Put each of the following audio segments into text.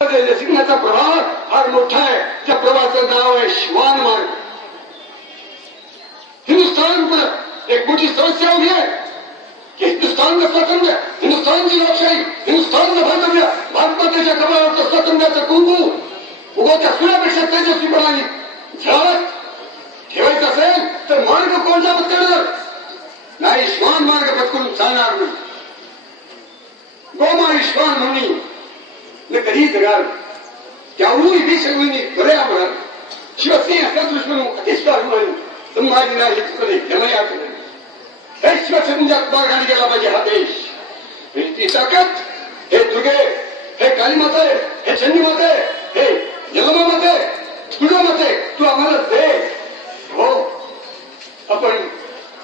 शिकण्याचा प्रवाह फार मोठा आहे. त्या प्रवाहाचं नाव आहे श्वान मार्ग. हिंदुस्थान एक मोठी समस्या उभी आहे की हिंदुस्थानचं स्वातंत्र्य, हिंदुस्थानची लोकशाही, हिंदुस्थानचं भवितव्य, भारतमातेच्या कमळावरचं स्वातंत्र्याचं कुंकू उगवत्या सूर्यापेक्षा तेजस्वीपणाने झळावत ठेवायचं असेल तर मार्ग कोणता पत्करणार नाही. श्वान मार्ग पत्करून चालणार नाही. गोमाळी श्वान म्हणून न कधी जगाल त्यावरून देशगुणी बरे आभार शिवसेने सदृश म्हणून अतिष्कार म्हणून संभाजीराज हे शिवसेनेच्यात मार्गाने गेला पाहिजे हा देश. ती ताकद हे दुर्गे, हे कालीमाता आहे, हे चंडीमाता आहे, हे यलमामाता आहे, तुझं मत आहे, तू आम्हाला दे. हो, आपण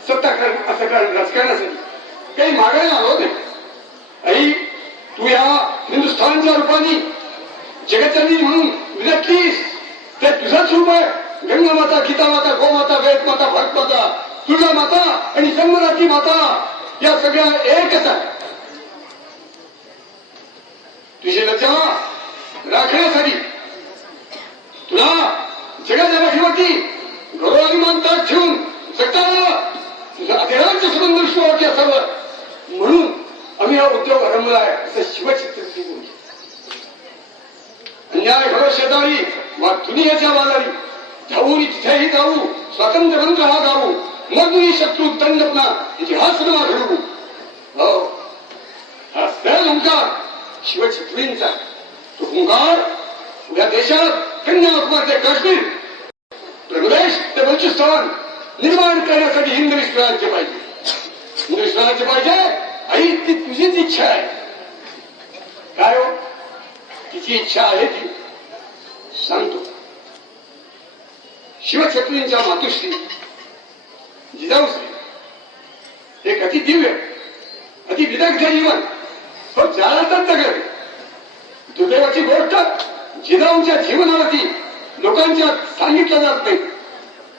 सत्ताकारण असं कारण राजकारणासाठी काही मागायला आलो नाही. आई तू या हिंदुस्थानच्या रूपाने जगतजननी म्हणून विलटलीस ते तुझंच रूप आहे. गंगा माता, गीता माता, गोमाता, वेद माता, भारत माता, तुळजा माता आणि जन्मदाती माता या सगळ्या एकच आहे. तुझी लज्जा राखण्यासाठी तुला जगाच्या पाठीवरती गौरवाभिमान ताट ठेवून जगताना तुझं अधिराज्य संबंध विश्वास असावं म्हणून आम्ही हा उद्योग आरंभला आहे असं शिवचित्र. अन्याय घडो शेजारी वा दुनियेच्या बाजारी धावून तिथेही जाऊ, स्वातंत्र्य मंत्र हा गाऊ, मग शत्रू दंडपणा इतिहास नवा घडवू. हो, हा सैल हुंकार शिवछत्रींचा. तो हुंकार उद्या देशात कन्याकुमारी ते काश्मीर, प्रदेश ते बलुचिस्तान निर्माण करण्यासाठी हिंदवी स्वराज्य पाहिजे. हिंदवी स्वराज्य पाहिजे. आई ती तुझीच इच्छा आहे. काय हो तिची इच्छा आहे ती सांगतो. शिवछत्रींच्या मातुश्री जिजाऊश्री एक अति दिव्य, अति विदग्ध जीवन तो जाळतच जगत. दुर्दैवाची गोष्ट जिजाऊंच्या जीवनावरती लोकांच्या सांगितलं जात नाही.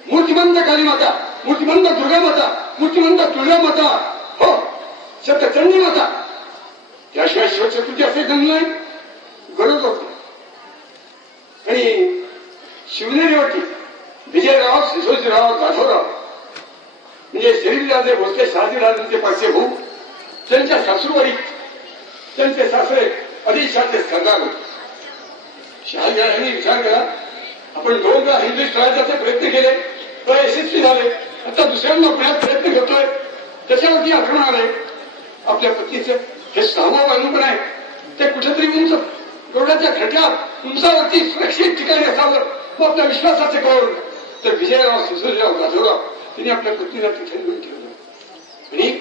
मूर्तिमंत कालीमाता, मूर्तिमंत दुर्गा माता, मूर्तिमंत तुळजा माता, हो सत्यचंडी माता, त्याशिवाय शिवछत्री असे जमलं नाही. गरज होती. आणि शिवनेरीवरती विजयराव, सिसोजीराव, जाधवराव म्हणजे श्रीराजे भोसले, शहाजीराजांचे पाचशे भाऊ, त्यांच्या सासूरवाडी त्यांचे सासरे अधिशाचे सरदार होते. शहाजीराजांनी विचार केला आपण दोनदा हिंदवी स्वराज्याचे प्रयत्न केले तर यशस्वी झाले, आता दुसऱ्यांदा पुण्यात प्रयत्न करतोय त्याच्यावरती आक्रमण आले. आपल्या पत्नीचं हे सहावं बांधून आहे ते कुठेतरी उंच गरुडाच्या खड्यात उंचावरती सुरक्षित ठिकाणी असावं व आपल्या विश्वासाचे कळवलं. तर विजयराव, सिसोजीराव, जाधवराव त्यांनी आपल्या पत्नीला तिथे घेऊन ठेवलं आणि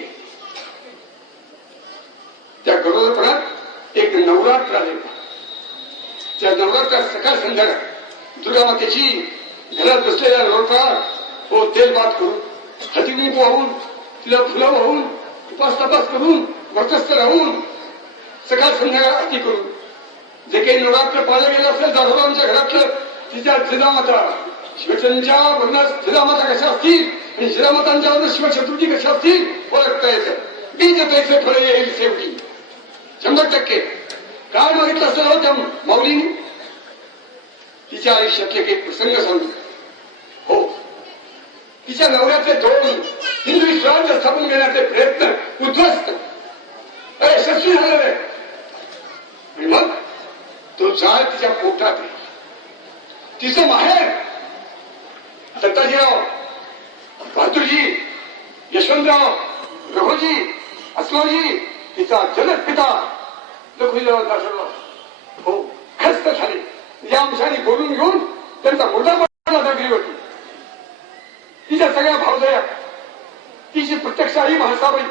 त्या गरोदरपणात एक नवरात्र आले. त्या नवरात्रात सकाळ संध्याकाळ दुर्गा मातेची घरात बसलेल्या नवरात्रात हो तेल भात करून, हळदी कुंकू वाहून, तिला फुलं वाहून, उपास तपास करून, व्रतस्थ राहून, सकाळ संध्याकाळ आरती करून जे काही नवरात्र पाळलं गेलं असेल जाधवरावांच्या घरातलं, तिच्या जिजामाता शिवचंद्रांच्या वर्णात जिजामाता कशा असतील आणि जिजामातांच्या वर्णात शिवछत्री कशा असतील ओळखता येतं. बीज तैसे फळे येईल शेवटी. 100% काय मागितलं असं त्या माऊलीने तिच्या आयुष्यातले काही प्रसंग सांगितले. हो, तिच्या नवऱ्याचे दोन हिंदवी स्वराज्य स्थापन करण्याचे प्रयत्न उद्ध्वस्त यशस्वी झालेले आहे. आणि मग तो जाळ तिच्या पोटात आहे. तिचं माहेर दत्ताजीराव, बहादूरजी, यशवंतराव, रघुजी, अस्माजी, तिचा जगत पिता लखुजीराव दासराव हो खस्त झाले. या अंशाने बोलून घेऊन त्यांचा मुर्दा पडला नगरीवरती. तिच्या सगळ्या भावजया, तिची प्रत्यक्ष आई महासाबाई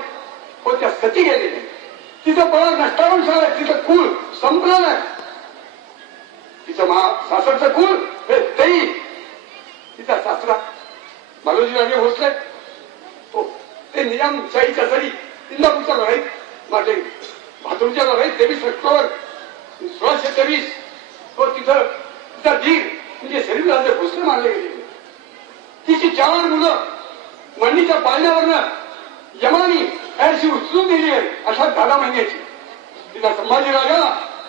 हो त्या सती गेलेली. तिचं बळ नष्टावंश आहे, तिचं कुळ संपलं नाही. तिचं सासरचं कुळ हे तई, तिचा सासरा बालोजीराजे भोसले हो ते निजामशाहीच्या सरी इंदापूरच्या लढाईत मारले. बहादूरच्या लढाईत 23 ऑक्टोबर 1623 हो तिथं तिचा धीर म्हणजे श्रीराजे भोसले मारले गेले. तिची 4 मुलं मंडीच्या पाळण्यावरनं यमानी अशी उचलून दिली आहे 18 महिन्याची. तिला संभाजीराजा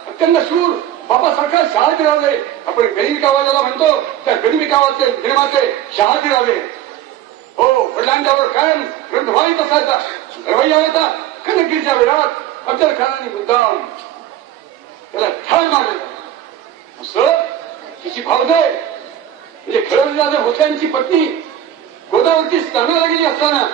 अत्यंत शूर बापासारखा शहाजीराजे, आपण गनिमी कावाजाला म्हणतो त्या गनिमी कावाचे निर्माते शहाजीराजे. हो, वडिलांच्यावर कायम ग्रंथवाईत असायचा. रवैया होता कनकगिरीच्या वेळात अफजल खानाने मुद्दाम त्याला ठार मारले. असं तिची भावदे म्हणजे खरवलीराजे भोसल्यांची पत्नी गोदावरती स्नानाला गेली असताना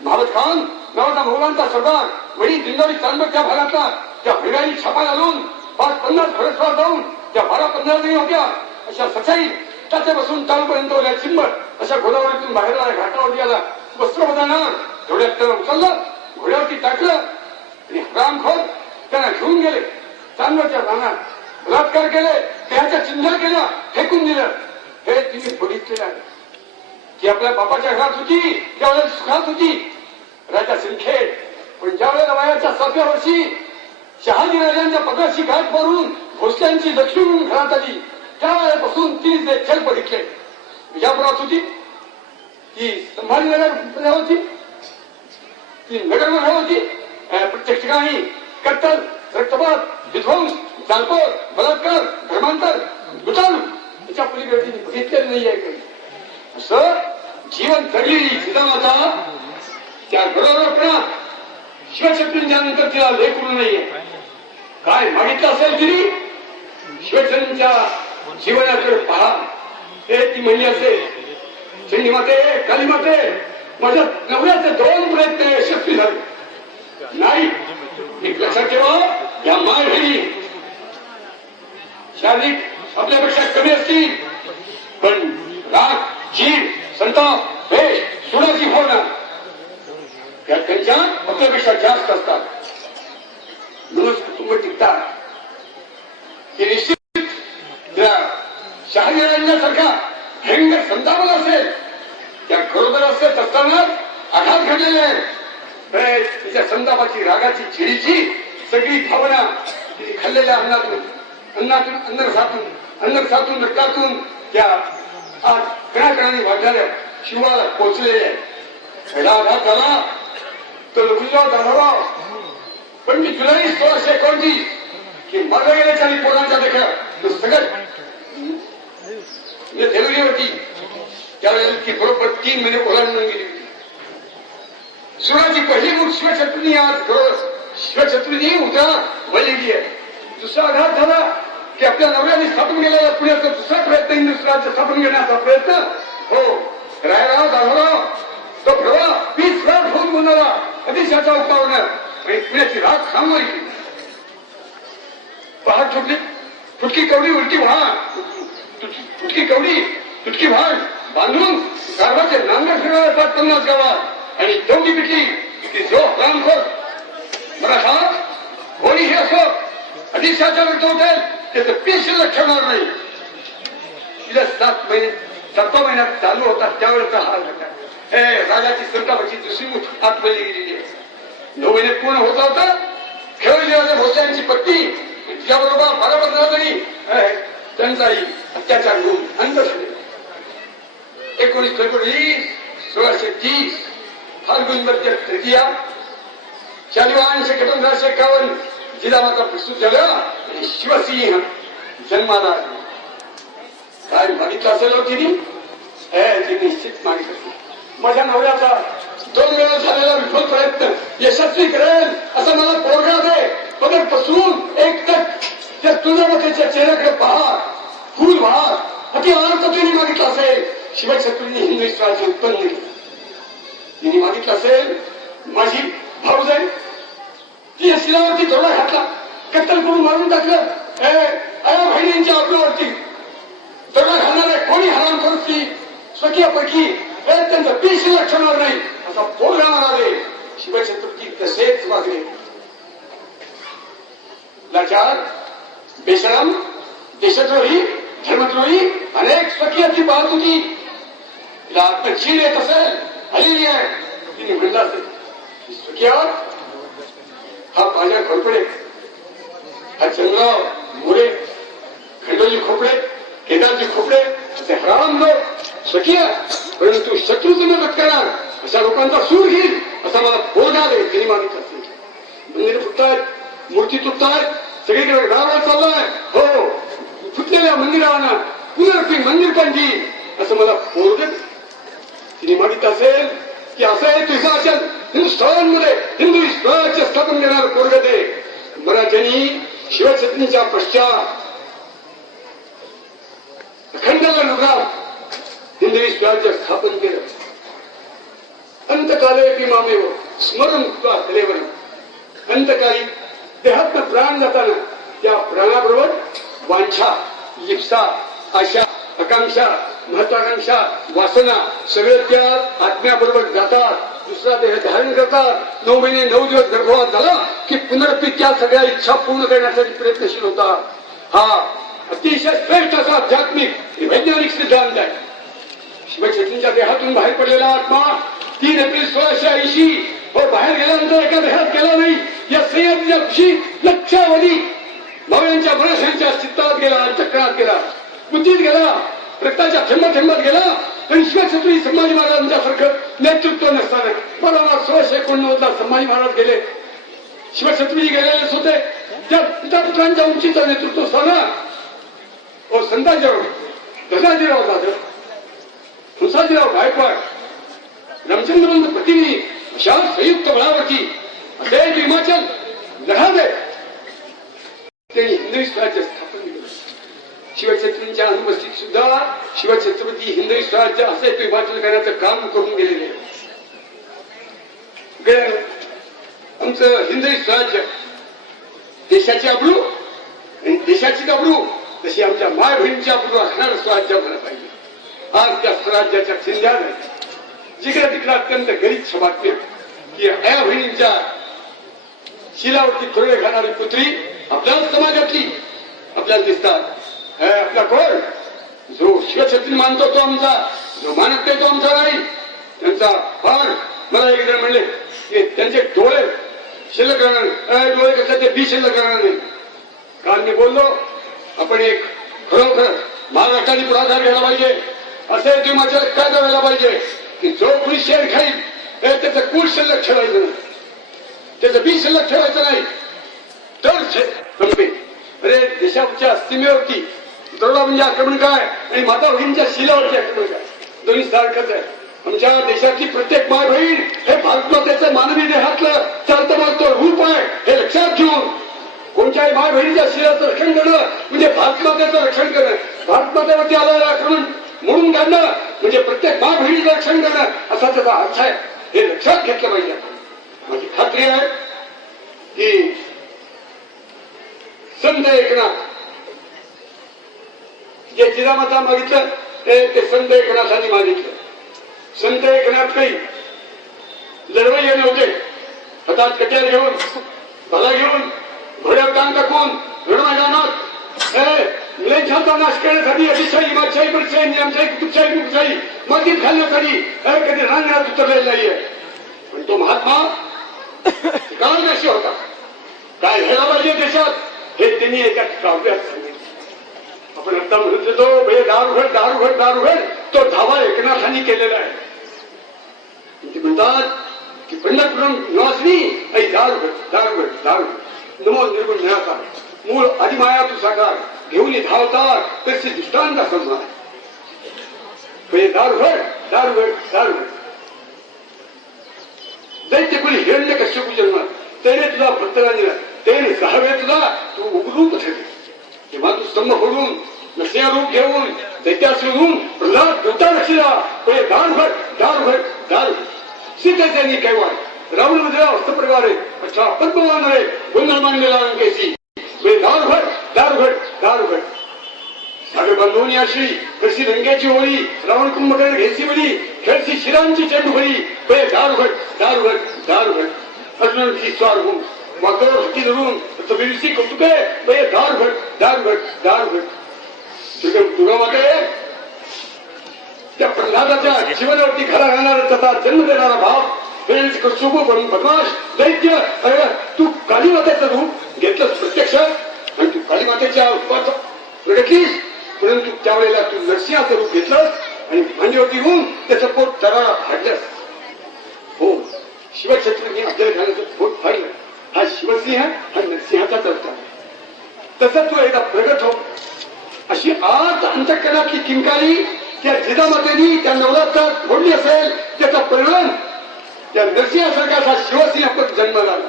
महाबत खान नावाचा मोगलांचा सरदार वडील दिंडोरी चांदोड त्या भागातला त्या भैराई छापा घालून 5-50 भरसवार जाऊन त्या 12-15 जणी होत्या अशा सचाई त्याच्या बसून तालपर्यंत ओल्या चिंबर अशा गोदावरीतून बाहेर आला. घाटावरती आला, वस्त्र बदलणार तेवढ्यात त्याला उचललं, घोड्यावरती टाकलं आणि हरामखोर त्यांना घेऊन गेले. चांदोडच्या रानात बलात्कार केले, त्याच्या चिन्ह केला, फेकून दिलं. हे तिने बघितलेलं आहे. ती आपल्या बापाच्या घरात होती, त्यावेळेला सुखात होती राजा सिंदखेड. पण ज्या वेळेला वयाच्या 7व्या वर्षी शहाजीराजांच्या पदाची गाठ मारून भोसल्यांची लक्ष्मी म्हणून घरात आली, त्यावेळेपासून तिने ते खेळ बघितले. विजापुरात होती, ती संभाजीनगर होती, ती नगरमध्ये होती. प्रत्येक ठिकाणी कत्तल, रक्तपात, विध्वंस, जाळपोळ, बलात्कार, धर्मांतर, लुटालू त्याच्या पलीकडे तिने बघितलेलं नाहीये. असं जीवन जगलेली जिजामाता त्याबरोबर शिवछत्रींच्या नंतर तिला लेख करू नाहीये. काय मागितलं असेल तिने शिवछत्रींच्या जीवनाकडे पहा. हे ती म्हणली असेल, चंडी माते, काली माते, माझ्या नवऱ्याचे 2 प्रयत्न यशस्वी झाले नाही. एक लक्षात ठेवा, या माय बहिणी शारीरिक आपल्यापेक्षा कमी असतील, पण राग, चीड, संताप, द्वेष, सुडाची भावना त्या त्यांच्या आपल्यापेक्षा जास्त असतात. म्हणून कुटुंब टिकतात. हे निश्चित शहाजीराजांसारखा भयंकर संतापला असेल, त्या खरोखर असत असतानाच आघात घडलेले आहे. तिच्या संतापाची, रागाची, चिडीची सगळी भावना तिने खाल्लेल्या अन्नरसातून रक्तातून त्या आज कणाकणाने वाढणाऱ्या शिवाला पोचलेले आहे. पहिला आघात झाला तो लघुराव दादाराव 25 जुलै 1629 की मारल्या गेल्या 40 पोरांच्या देखा सगळं होती. त्यावेळेला ती बरोबर 3 महिने ओलांडून गेली होती. सुराची पहिली मूठ शिवछत्रीने आज शिवछत्रीने उद्या वळलेली आहे. दुसरा आघात झाला की आपल्या नवऱ्याने स्थापन केलेला पुण्याचा दुसरा प्रयत्न हिंदू राज्य स्थापन करण्याचा प्रयत्न. हो, रायराव दादाराव तो प्रवाह 20 लाख होऊन बोलणारा अतिशयाच्या उपावनं पुण्याची राख थांबवली. पहाट फुटली, फुटकी कवडी उलटी व्हा, फुटकी कवडी तुटकी भाग बांधून गावाचे नांगर फिरवले 50 गावात आणि तेवढी पिटली की जो रामखोर मराठा कोणी हे असो अतिशयाच्या विरुद्ध होते त्याचं पेशी लक्ष होणार नाही. तिला 7 महिन्यात चालू होता त्यावेळेचा हाल होता. हे राजाची संतापाची दुसरी मूठ आतमध्ये गेलेली आहे. 9 महिने पूर्ण होता होता खरवलीराजे भोसल्यांची पत्नी तिच्याबरोबर 12-15 जणी त्यांचाही अत्याचार होऊन अंत झाले. 19 फेब्रुवारी 1630 फाल्गुन मध्य तृतीया शालिवान 1751 जिजामाता प्रस्तुत झाल्या आणि शिवसिंह जन्माला आले. काय मागितलं असेल होती ती निश्चित मागितलं. माझ्या नवऱ्याचा 2 वेळा झालेला विफल प्रयत्न यशस्वी करेल असं मला पोरगा दे. पदर पसरून एक तक त्या तुळजामातेच्या चेहऱ्याकडे पहा, फुल व्हा, अति अनर्थतेने मागितलं असेल. शिवछत्रीने हिंदवी स्वराज्य उत्पन्न केलं. तिने मागितलं असेल माझी भाऊजाई ती शिलावरती थोडा घातला, कत्तल करून मारून टाकलं. अया बहिणींच्या आपल्यावरती दगड घालणारे कोणी हराम करू स्वकीयापैकी त्यांचं पीस लक्ष होणार नाही असा पोरगा म्हणाले. शिवछत्री तसेच वागले. लाचार, बेशरम, देशद्रोही, धर्मद्रोही अनेक स्वकीयाची बात होती. तिला आत्मचीड येत असेल, आलेली आहे. तिने म्हणलं असेल स्वकीया हा माझ्या खोपडे, हा चंद्रराव मोरे, खंडोजी खोपडे, केदारजी खोपडे असे हराम लोक स्वकीय, परंतु शत्रूची मदत करणार अशा लोकांचा सूर घेईल असा मला बोधा दे. तिने मागितलं असेल. मंदिर फुटतायत, मूर्ती तुटतायत, सगळीकडे रावळ चाललाय. हो, मंदिरानं पुनरपी मंदिर बांधली असं मला पोरग तिने मागित असेल की असं आहे तुझ्या हिंदुस्थानमध्ये हिंदू स्वराज्य स्थापन करणार पोरग ते मराठ्यांनी शिवछत्रपतींच्या पश्चात अखंडाला नगरात हिंदवी स्वराज्य स्थापन केलं. अंतकाले मामेव स्मरण कृत्वा कलेवर अंतकाळी देहात प्राण जाताना त्या प्राणाबरोबर वांछा लिप्सा आशा आकांक्षा महत्वाकांक्षा वासना सगळे त्या आत्म्याबरोबर जातात. दुसरा देह धारण करतात. 9 महिने 9 दिवस गर्भवास झाला की पुनरपी त्या सगळ्या इच्छा पूर्ण करण्यासाठी प्रयत्नशील होतात. हा अतिशय श्रेष्ठ असा आध्यात्मिक वैज्ञानिक सिद्धांत आहे. शिवछत्रपतींच्या देहातून बाहेर पडलेला आत्मा 3 एप्रिल 1680 बाहेर गेल्यानंतर एका देहात गेला नाही. या संयमाच्या दिवशी लक्षावधी भाव्यांच्या मनुष्यांच्या चित्तात गेला, चक्रात गेला, बुद्धीत गेला, रक्ताच्या थेंबात गेला. आणि शिवछत्रपती संभाजी महाराजांच्या सारखं नेतृत्व नसताना बरोबर 1689 संभाजी महाराज गेले. शिवछत्रपती गेलेलेच होते. त्या पिता पुत्रांच्या उंचीचं नेतृत्व असताना संताजीराव धनाजीराव जाधव हंसाजीराव गायकवाड रामचंद्र बंधू पतींनी अशा संयुक्त बळावरती असे हिमाचल लढावे त्यांनी हिंदवी स्वराज्य स्थापन केलं. शिवछत्रपतींच्या अनुपस्थितीत सुद्धा शिवछत्रपती हिंदवी स्वराज्य असे हिमाचल करण्याचं काम करून गेलेले. आमचं हिंदवी स्वराज्य देशाची अब्रू आणि देशाची अब्रू तशी आमच्या माय बहिणीच्या अब्रू असणारं स्वराज्य झालं पाहिजे. आज त्या स्वराज्याच्या चिंध्या जिकडे तिकडे अत्यंत गरीब बातम्या की या बहिणींच्या शिलावरती खुरडे खाणारी पुत्री आपल्या समाजातली आपल्याला दिसतात. आपला कोण जो शिवछत्रपती मानतो तो आमचा, जो मानत नाही तो आमचा नाही. त्यांचा फार मला एक जण म्हणले की त्यांचे डोळे शिल्लक राहणार, डोळे कसं ते बी शिल्लक राहणार नाही. काल मी बोललो आपण एक खरोखर महाराष्ट्राने पुढाकार घ्यायला पाहिजे. असे हिमाचल काय करायला पाहिजे की जो कोणी शेर खाईल त्याचं कूट शिल्लक ठेवायचं नाही, त्याचं बी शिल्लक ठेवायचं नाही तर संपे. अरे देशाच्या सीमेवरती दरोडा म्हणजे आक्रमण काय आणि माता बहिणीच्या शिलावरती आक्रमण काय दोन्ही सारखंच आहे. आमच्या देशाची प्रत्येक माय बहीण हे भारतमातेचं मानवी देहातलं चालतं रूप आहे हे लक्षात घेऊन कोणत्याही माय बहिणीच्या शिलाचं रक्षण करणं म्हणजे भारतमातेचं रक्षण करणं. भारतमातेवरती आलेलं आक्रमण म्हणून काढणं म्हणजे प्रत्येक माय बहिणीचं रक्षण करणं असा त्याचा अर्थ आहे. हे लक्षात घेतलं पाहिजे. माझी खात्री आहे की संत एकनाथ जे जिजामाता मागितलं ते संत एकनाथांनी मागितलं. संत एकनाथ काही लढवय्ये नव्हते. हातात कट्यार घेऊन भाला घेऊन घोड्यावर कान टाकून रणमैदानात मुलांचा नाश करण्यासाठी अतिशाही बादशाही बडशाही नियमशाही कुतुबशाही मुकशाही मातीत घालण्यासाठी कधी रांगणात उतरलेला नाहीये. पण तो महात्मा काळकशी होता. काय घ्यायला पाहिजे देशात हे त्यांनी एका काव्यात सांगितलं. आपण आता म्हणत होतो भे दारुघड दारुघड दारुघड तो धावा एकनाथांनी केलेला आहे. ते म्हणतात की पंढरपुरम निवासनी ऐ दारुघड दारुघड दारुघड नमो निर्गुण निराकार मूळ आदिमाया तू साकार घेऊन धावतात तशी दृष्टांत असणार. दारुघड दारुघड दारुघड दैत्य कुणी हिरण्य कश्यप जन्मात त्याने तुला भक्तला दिला त्याने सहावे तुला तू उगरूप ठेवले. तेव्हा तू स्तंभ फोडून नसण्या रूप घेऊन दैत्यासून प्रल्हाद डोटा रचला. दारुघड दारुघड दारुघड सीते त्यांनी कैवाळ रावण मध्ये हस्तप्रकारे अठरा पद्मवान रे गोंधळ मांडलेला अंकेसी. दारुघड दारुघड दारुघड सागर बांधवून अशी कशी रंग्याची होळी रावण कुंभकर्ण घ्यायची बळी खेळची शिरांची चंडुफळी. दारुघड दारुघड दारुघड अर्जुनाची स्वार होऊन वाकवर हत्ती धरून बिरसी कौतुके. दारुघड दारुघड दारुघड तुगा माते त्या प्रल्हादाच्या जीवनावरती खरा घालणारा त्याचा जन्म देणारा भाव शुभ बनून बदमाश दैत्य. अरे तू कालीमातेचं रूप घेतलंस प्रत्यक्ष आणि तू कालीमातेच्या रूपाचं प्रगतीस परंतु त्यावेळेला तू नरसिंहाचं रूप घेतलंस आणि भांडीवरती येऊन त्याचं पोट तरारा फाडलंस. हो शिवछत्रपती अफजलखानाचं पोट फाडलं. हा शिवसिंह हा नरसिंहाचाच अर्थ आहे. तसं तू एकदा प्रगट हो अशी आज अंतःकरणातली किंकाळी त्या जिजामातेनी त्या नवरात्रात फोडली असेल, त्याचा परिणाम त्या नरसिंहासारखा असा शिवसेना जन्माला आला.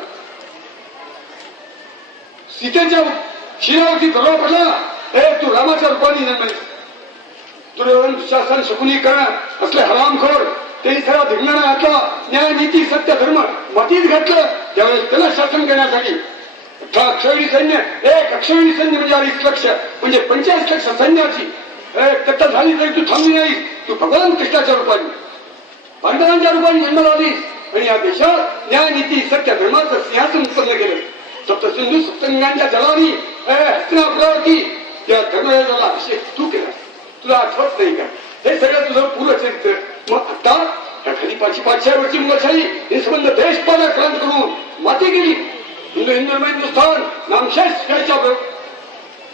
सीतेच्या शिरावरती दरवा पडला, हे तू रामाच्या रूपाने जन्मलीस. दुर्योधन शासन शकुनीकरण असले हरामखोर त्यांनी सगळा धिंगाणा घातला. न्याय नीती सत्य धर्म मतीत घातलं. त्यावेळेस त्याला शासन करण्यासाठी अक्षौहिणी सैन्य, एक अक्षौहिणी सैन्य म्हणजे 28 लक्ष म्हणजे 45 लक्ष सैन्याची कट्टा झाली तरी तू थांबली नाहीस. तू भगवान कृष्णाच्या रूपाने पांडवांच्या रूपाने जन्माला आलीस आणि या देशात न्याय नीती सत्य धर्माचं सिंहासन उत्पन्न केलं. सप्तसिंधू सप्तगंगांच्या जलानी हस्तिनापुरावरती त्या धर्मराजाला अभिषेक तू केला. तुला आठवत नाही का? हे सगळं तुझं पूर्ण चरित्र. मग आता त्या खाली 500 वर्षी मुघलशाही हे संबंध देश पादाक्रांत करून माती गेली. हिंदुस्थान नामशेष व्हायच्या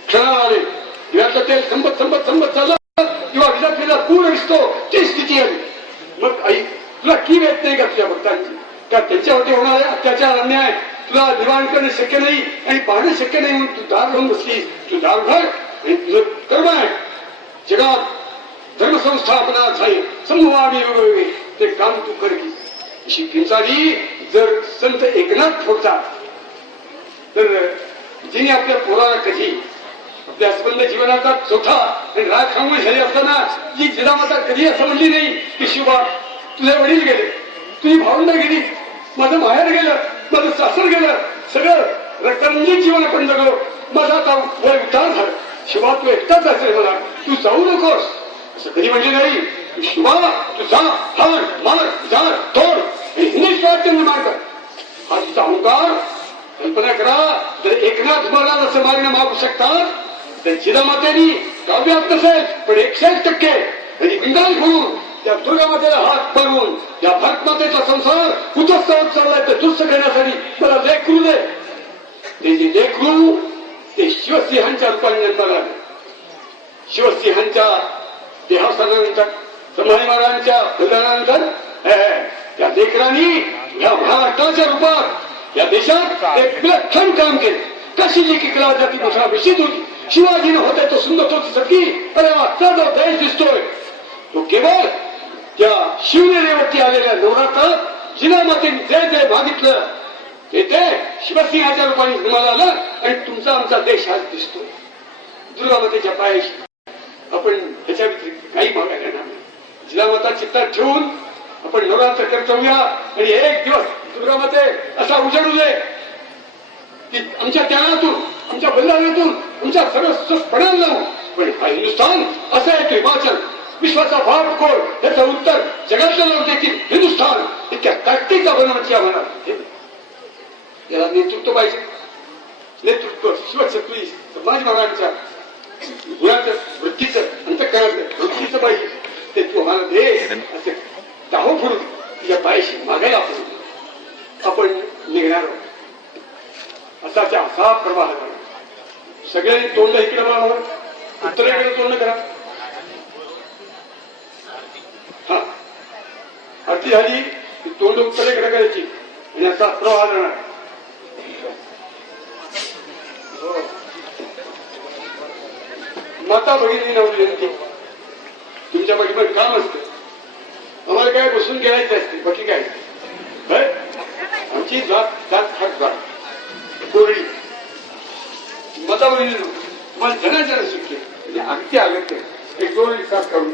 क्षणाला आले. दिव्यातलं तेल संपत चाललं किंवा विजात पूर्ण दिसतो ती स्थिती आली. मग आई तुला की वेत नाही का तुझ्या भक्तांची? का त्यांच्यावरती होणारे अत्याचार अन्याय तुला निवारण करणं शक्य नाही आणि पाहणं शक्य नाही म्हणून तू दार लावून बसलीस. तू दार उघड आणि तुझं कर्म आहे. जगात धर्मसंस्थापना झाली समूहावी योगयोगे ते काम तू कर की. अशी किंचाळी जर संत एकनाथ फोडतात तर जिने आपल्या पोराला कधी आपल्या संबंध जीवनाचा चौथा आणि राग खांगून झाली असताना जी जिजामाता कधी असं म्हणली नाही की शिवा तुझे वडील गेले, तुझी भावंड गेली, माझं माहेर गेलं, माझं सासर गेलं, सगळं रक्तरंजित जीवन आपण जगलो, माझा आता वय उतार झालं, शिवा तू एकटाच असेल मला, तू जाऊ नकोस असं कधी म्हणले नाही. शिवा तू जा, हाण मार जार तोड हिंदी स्वार्थ निर्माण कर. हा तुझा अहंकार कल्पना करा. जर एकनाथ महाराज असं मागणं मागू शकतात तर जिजामातेनी काव्यात नसेल पण 101% बिंगाल करून त्या दुर्गामातेला हात मारून या भारतमातेचा संसार उद्ध्वस्त होत चाललाय तर दुरुस्त करण्यासाठी मला लेकरू दे. ते जे लेकरू ते शिवसिंहांच्या रूपाने जन्माला आले. शिवसिंहांच्या देहावसानानंतर संभाजी महाराजांच्या बलिदानानंतर त्या लेकरांनी या महाराष्ट्राच्या रूपात या देशात एक विलक्षण काम केले. कशी जी कला जाती दुसरा विषित होती. शिवाजीने होते तो सुंदर होती सगळी. अरे आजचा जो देश दिसतोय तो केवळ त्या शिवनेरेवरती आलेल्या नवरात्रात जिजामातेने जे जे मागितलं ते शिवसिंहाच्या रूपाने तुम्हाला आलं आणि तुमचा आमचा देश आज दिसतोय. दुर्गामातेच्या पायाशी आपण ह्याच्या व्यतिरिक्त काही मागायला नाही. जिजामाता चित्तात ठेवून आपण नवरात्र करत जाऊया आणि एक दिवस दुर्गामाते असा उजळू दे की आमच्या त्यागातून आमच्या बलिदानातून आमच्या सर्व पणाला लावू. पण हा हिंदुस्थान असं आहे की हिमाचल विश्वाचा भाग कोण याचं उत्तर जगातल्या लोक देखील हिंदुस्थान इतक्या ताकदीचा बनवायची आम्हाला. याला नेतृत्व पाहिजे. नेतृत्व शिवछत्री संभाजी महाराजांच्या गुणाचं वृत्तीचं अंतःकरणाचं वृत्तीचं पाहिजे. ते तू आम्हाला दे असे दाहो फोडून तुझ्या पायाशी मागायला आपण निघणार आहोत. असाच्या असा प्रवाह करा. सगळ्यांनी तोंड इकडे बघावं, उत्तरेकडे तोंड करा. हा आरती झाली की तोंड उत्तरेकडे करायची आणि असा प्रवाह जाणार. माता भगिनी नवरी विनंती तुमच्या पाठीमागे काम असतं. आम्हाला काय बसून खेळायचं असते बाकी काय. आमची जात हात जात कोरडी माता भगिनी तुम्हाला जनाजन सुटले म्हणजे अगदी आगत्य एक 2 साथ काढून